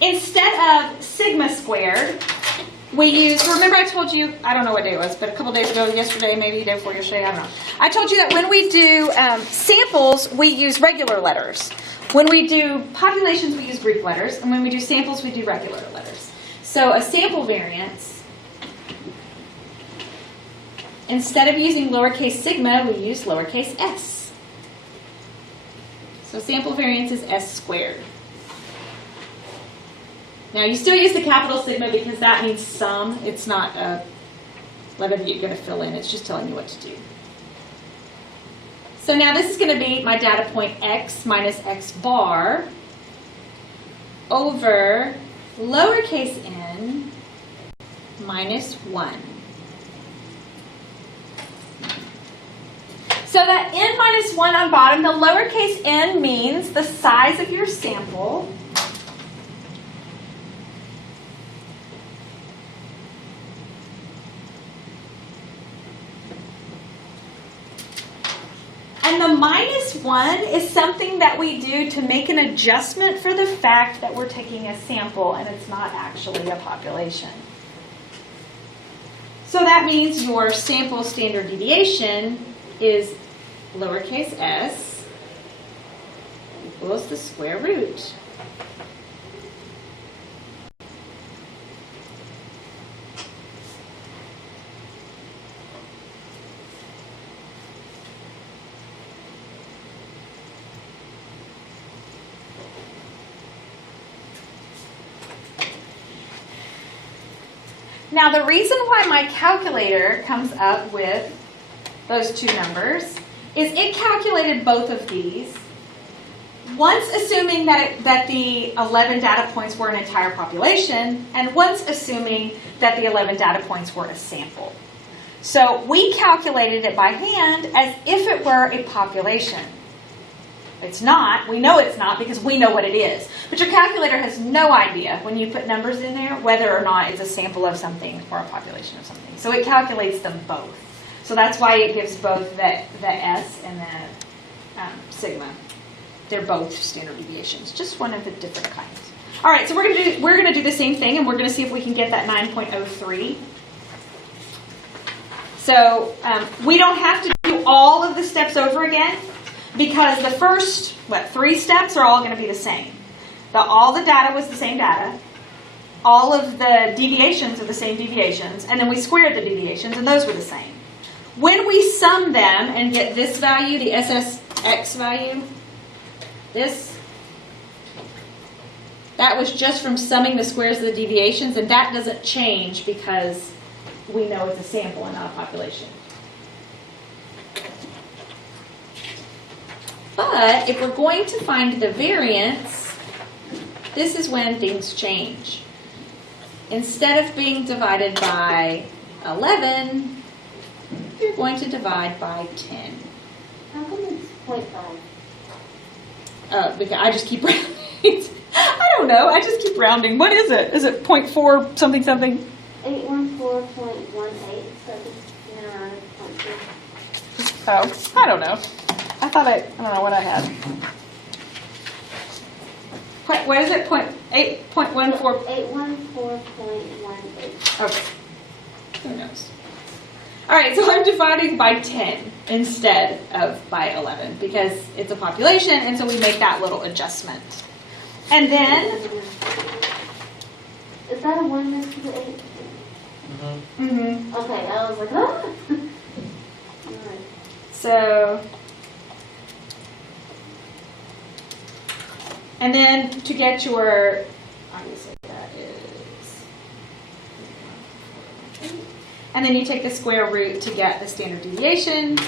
Instead of sigma squared, we use, remember I told you, I don't know what day it was, but a couple days ago, yesterday, maybe the day before yesterday, I don't know. I told you that when we do samples, we use regular letters. When we do populations, we use Greek letters. And when we do samples, we do regular letters. So a sample variance, instead of using lowercase sigma, we use lowercase s. So sample variance is s squared. Now, you still use the capital sigma because that means sum. It's not a letter that you're going to fill in. It's just telling you what to do. So now this is going to be my data point x minus x bar over lowercase n minus 1. So that n minus 1 on bottom, the lowercase n means the size of your sample. And the minus 1 is something that we do to make an adjustment for the fact that we're taking a sample and it's not actually a population. So that means your sample standard deviation is lowercase s equals the square root. Now, the reason why my calculator comes up with those two numbers is it calculated both of these, once assuming that the 11 data points were an entire population, and once assuming that the 11 data points were a sample. So we calculated it by hand as if it were a population. It's not. We know it's not because we know what it is. But your calculator has no idea when you put numbers in there whether or not it's a sample of something or a population of something. So it calculates them both. So that's why it gives both the S and the sigma. They're both standard deviations, just one of the different kinds. All right, so we're going to do the same thing, and we're going to see if we can get that 9.03. So we don't have to do all of the steps over again, because the first, 3 steps are all going to be the same. All the data was the same data. All of the deviations are the same deviations. And then we squared the deviations, and those were the same. When we sum them and get this value, the SSX value, that was just from summing the squares of the deviations, and that doesn't change because we know it's a sample and not a population. But if we're going to find the variance, this is when things change. Instead of being divided by 11, you're going to divide by 10. How come it's 0.5? Because I just keep rounding. I don't know. I just keep rounding. What is it? Is it 0.4 something something? 814.18. So just around 0.2. Oh, I don't know. I don't know what I had. What is it? 8.14? 814.18. Okay. Who knows? All right, so I'm dividing by 10 instead of by 11 because it's a population, and so we make that little adjustment. And then... Is that a 1 next to the 8? Mm-hmm. Okay, I was like, ah! So... And then to get your, obviously that is, and then you take the square root to get the standard deviation.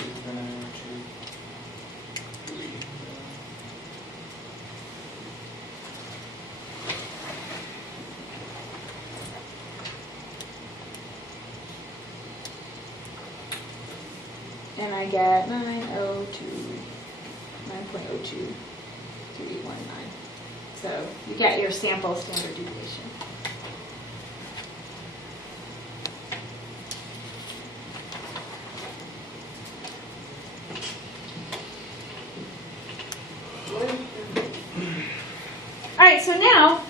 And I get 9.023819. So you get your sample standard deviation. right, so now